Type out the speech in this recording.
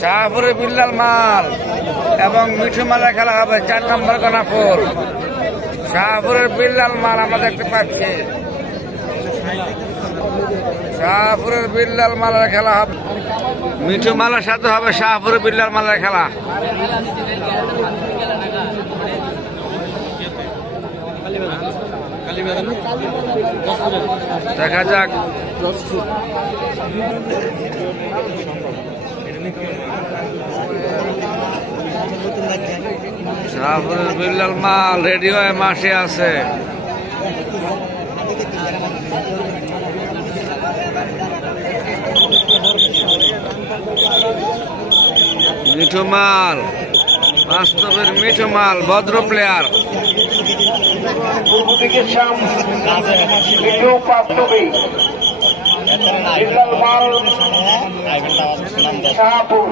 শাহপুরের বিল্লাল মাল এবং মিঠু মালের খেলা হবে 4 নম্বর গণাপুর। শাহপুরের বিল্লাল মাল আমরা দেখতে পাচ্ছি। শাহপুরের বিল্লাল মালের খেলা হবে, মিঠু মালের সাথে হবে শাহপুরের বিল্লাল মালের খেলা। দেখা যাক শাহপুরের বিল্লাল মাল রেডি হয়ে মাসে আছে। মিঠু মাল, বাস্তবের মিঠু মাল, ভদ্র প্লেয়ার। শাহপুর